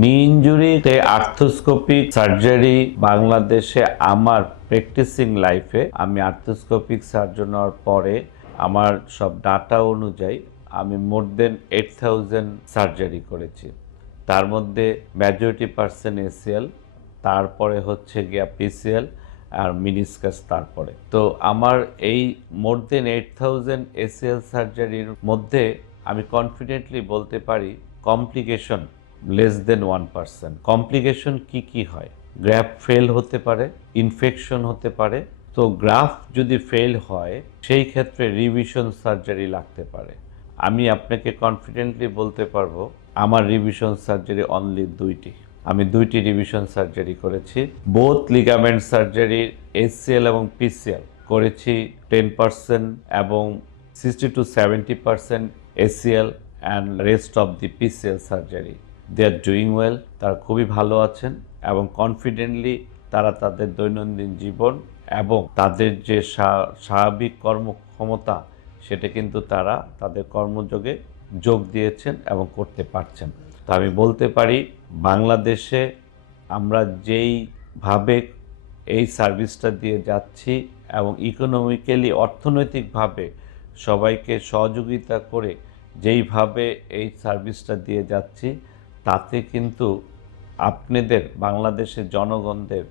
নি ইনজুরিতে arthroscopic surgery বাংলাদেশে আমার প্র্যাকটিসিং লাইফে আমি আর্থ্রোস্কোপিক সার্জন হওয়ার পরে আমার সব ডাটা অনুযায়ী আমি মোর দেন 8,000 সার্জারি করেছি। তার মধ্যে মেজরিটি পার্সেন্ট এসিএল, তারপরে হচ্ছে গিয়া পিসিএল আর মিনিসকাস। তারপরে তো আমার এই মোর দেন 8,000 এসিএল সার্জারির মধ্যে আমি কনফিডেন্টলি বলতে পারি কমপ্লিকেশন লেস দেন 1%। কমপ্লিকেশন কি হয়? গ্রাফ ফেল হতে পারে, ইনফেকশন হতে পারে। তো গ্রাফ যদি ফেল হয় সেই ক্ষেত্রে রিভিশন সার্জারি লাগতে পারে। আমি আপনাকে কনফিডেন্টলি বলতে পারবো আমার রিভিশন সার্জারি অনলি দুইটি। আমি দুইটি রিভিশন সার্জারি করেছি। বোথ লিগামেন্ট সার্জারির এসিএল এবং পিসিএল করেছি 10% এবং 60 to 70% ACL and rest of the PCL surgery. They are doing well, তারা খুবই ভালো আছেন এবং কনফিডেন্টলি তারা তাদের দৈনন্দিন জীবন এবং তাদের যে স্বাভাবিক কর্মক্ষমতা সেটা কিন্তু তারা তাদের কর্মযোগে যোগ দিয়েছেন এবং করতে পারছেন। তো আমি বলতে পারি বাংলাদেশে আমরা যেইভাবে এই সার্ভিসটা দিয়ে যাচ্ছি এবং ইকোনমিক্যালি অর্থনৈতিকভাবে সবাইকে সহযোগিতা করে যেইভাবে এই সার্ভিসটা দিয়ে যাচ্ছি, তাতে কিন্তু আপনাদের বাংলাদেশের জনগণদের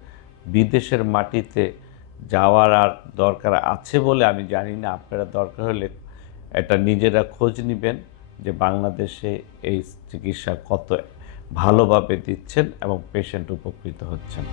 বিদেশের মাটিতে যাওয়ার আর দরকার আছে বলে আমি জানি না। আপনারা দরকার হলে এটা নিজেরা খোঁজ নেবেন যে বাংলাদেশে এই চিকিৎসা কত ভালোভাবে দিচ্ছেন এবং পেশেন্ট উপকৃত হচ্ছেন।